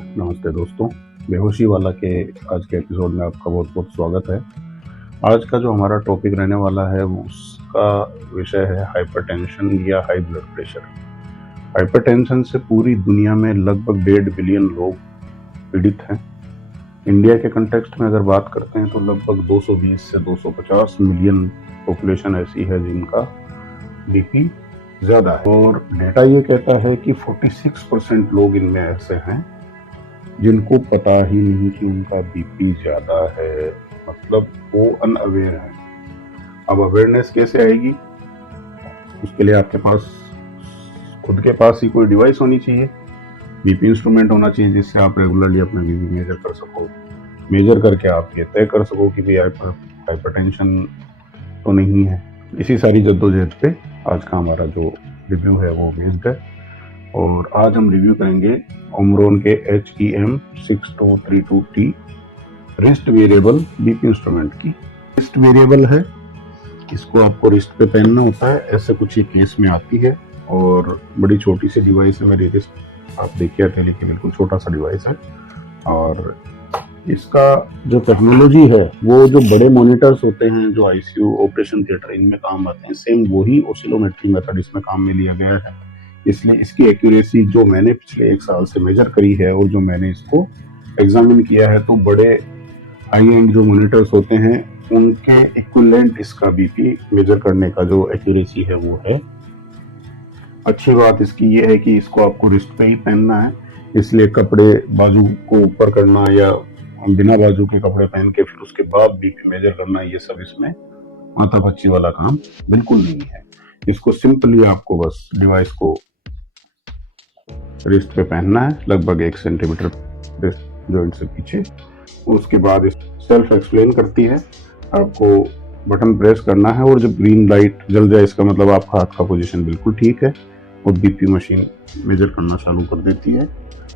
नमस्ते दोस्तों, बेहोशी वाला के आज के एपिसोड में आपका बहुत बहुत स्वागत है। आज का जो हमारा टॉपिक रहने वाला है उसका विषय है हाइपरटेंशन या हाई ब्लड प्रेशर। हाइपरटेंशन से पूरी दुनिया में लगभग 1.5 बिलियन लोग पीड़ित हैं। इंडिया के कंटेक्स्ट में अगर बात करते हैं तो लगभग 220 से 250 मिलियन पॉपुलेशन ऐसी है जिनका बीपी ज़्यादा है, और डेटा ये कहता है कि 46% लोग इनमें ऐसे हैं जिनको पता ही नहीं कि उनका बीपी ज़्यादा है, मतलब वो अनअवेयर है। अब अवेयरनेस कैसे आएगी? उसके लिए आपके पास खुद के पास ही कोई डिवाइस होनी चाहिए, बीपी इंस्ट्रूमेंट होना चाहिए जिससे आप रेगुलरली अपना बीपी मेजर कर सको। मेजर करके आप ये तय कर सको कि भाई हाइपरटेंशन तो नहीं है। इसी सारी जद्दोजहद पे आज का हमारा जो रिव्यू है वो बेस्ड है, और आज हम रिव्यू करेंगे ओमरोन के HEM6232T wrist variable BP instrument की। रिस्ट वेरिएबल है, इसको आपको रिस्ट पे पहनना होता है, ऐसे कुछ ही केस में आती है, और बड़ी छोटी सी डिवाइस है। मेरी रिस्ट आप देखिए अकेले की बिल्कुल छोटा सा डिवाइस है, और इसका जो टेक्नोलॉजी है वो जो बड़े मॉनिटर्स होते हैं जो आईसीयू ऑपरेशन थिएटर इनमें काम आते हैं, सेम वही ऑसिलोमेट्री मेथड इसमें काम में लिया गया है। इसलिए इसकी एक्यूरेसी जो मैंने पिछले 1 साल से मेजर करी है और जो मैंने इसको एग्जामिन किया है, तो बड़े हाई एंड जो मॉनिटर्स होते हैं उनके इक्विवेलेंट इसका बीपी मेजर करने का जो एक्यूरेसी है वो है। अच्छी बात इसकी ये है कि इसको आपको रिस्ट पे ही पहनना है, इसलिए कपड़े बाजू को ऊपर करना या बिना बाजू के कपड़े पहन के फिर उसके बाद बीपी मेजर करना, ये सब इसमें माथापच्ची वाला काम बिल्कुल नहीं है। इसको सिंपली आपको बस डिवाइस को रिस्ट पे पहनना है, लगभग 1 सेंटीमीटर जॉइंट से पीछे। उसके बाद सेल्फ एक्सप्लेन करती है, आपको बटन प्रेस करना है और जब ग्रीन लाइट जल जाए इसका मतलब आपका हाथ का पोजीशन बिल्कुल ठीक है, और बीपी मशीन मेजर करना चालू कर देती है,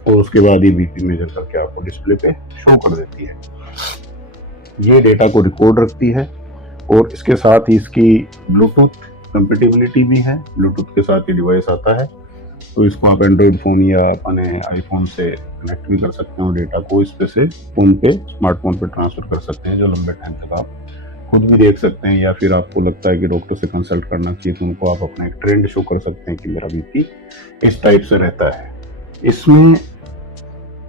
और उसके बाद ये बीपी मेजर करके आपको डिस्प्ले पे शो कर देती है। ये डेटा को रिकॉर्ड रखती है, और इसके साथ ही इसकी ब्लूटूथ कंपेटिबिलिटी भी है। ब्लूटूथ के साथ ये डिवाइस आता है, तो इसको आप एंड्रॉइड फ़ोन या अपने आईफोन से कनेक्ट भी कर सकते हैं, और डेटा को इस पे से फ़ोन पे स्मार्टफोन पे ट्रांसफ़र कर सकते हैं, जो लंबे टाइम तक आप खुद भी देख सकते हैं, या फिर आपको लगता है कि डॉक्टर से कंसल्ट करना चाहिए तो उनको आप अपना एक ट्रेंड शो कर सकते हैं कि मेरा बीपी इस टाइप से रहता है। इसमें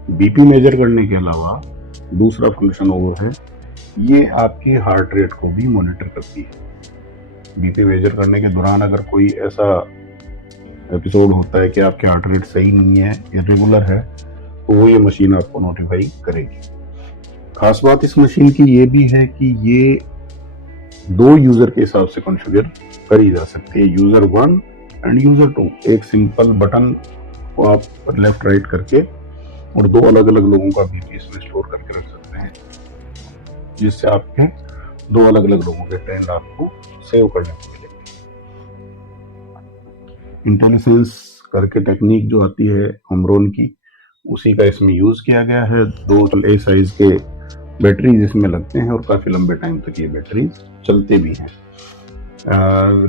बीपी मेजर करने के अलावा दूसरा फंक्शन और है, ये आपकी हार्ट रेट को भी मॉनिटर करती है। बीपी मेजर करने के दौरान अगर कोई ऐसा एपिसोड होता है कि आपकी हार्ट रेट सही नहीं है, इरेगुलर है, तो वो ये मशीन आपको नोटिफाई करेगी। खास बात इस मशीन की ये भी है कि ये 2 यूजर के हिसाब से कॉन्फ़िगर करी जा सकती है, यूजर 1 एंड यूजर 2। एक सिंपल बटन को आप लेफ्ट राइट करके और 2 अलग अलग लोगों का बीपी इसमें स्टोर करके रख सकते हैं, जिससे आपके 2 अलग अलग लोगों के ट्रेंड आपको सेव करने को मिलेंगे। इंटेलिसेंस करके टेक्निक जो आती है ओमरोन की, उसी का इसमें यूज किया गया है। 2 ए साइज के बैटरीज इसमें लगते हैं, और काफी लंबे टाइम तक ये बैटरीज चलते भी हैं।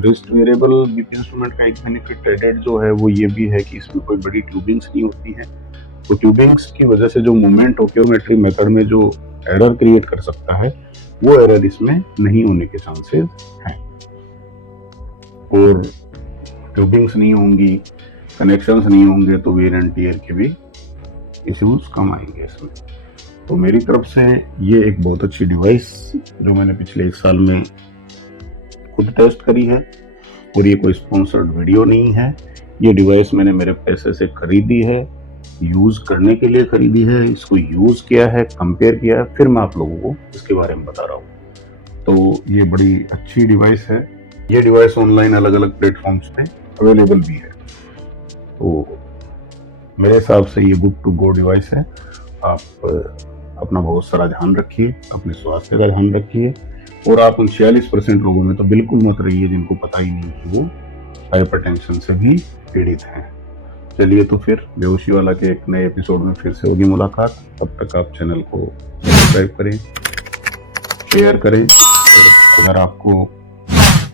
रिस्ट वेरिएबल बीपी इंस्ट्रूमेंट का एक बेनिफिट एडेड जो है वो ये भी है कि इसमें कोई बड़ी ट्यूबिंग्स नहीं होती हैं, तो ट्यूबिंग्स की वजह से जो मूवमेंट ओक्योमेट्री मेथड में जो एरर क्रिएट कर सकता है, वो एरर इसमें नहीं होने के चांसेस हैं। और ट्यूबिंग्स नहीं होंगी, कनेक्शंस नहीं होंगे, तो वेयर एंड टियर के भी इश्यूज कम आएंगे इसमें। तो मेरी तरफ से ये एक बहुत अच्छी डिवाइस जो मैंने पिछले 1 साल में खुद टेस्ट करी है, और ये कोई स्पॉन्सर्ड वीडियो नहीं है। ये डिवाइस मैंने मेरे पैसे से खरीदी है, यूज करने के लिए खरीदी है, इसको यूज किया है, कंपेयर किया है, फिर मैं आप लोगों को इसके बारे में बता रहा हूँ। तो ये बड़ी अच्छी डिवाइस है। ये डिवाइस ऑनलाइन अलग अलग प्लेटफॉर्म्स पे अवेलेबल भी है, तो मेरे हिसाब से ये गुड टू गो डिवाइस है। आप अपना बहुत सारा ध्यान रखिए, अपने स्वास्थ्य का ध्यान रखिए, और आप उन 46% लोगों में तो बिल्कुल मत रहिए जिनको पता ही नहीं कि वो हाइपरटेंशन से भी पीड़ित हैं। चलिए, तो फिर बेहोशी वाला के एक नए एपिसोड में फिर से होगी मुलाकात। तब तक आप चैनल को सब्सक्राइब करें, शेयर करें, और अगर आपको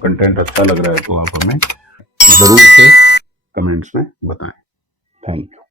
कंटेंट अच्छा लग रहा है तो आप हमें ज़रूर से कमेंट्स में बताएं। Thank you.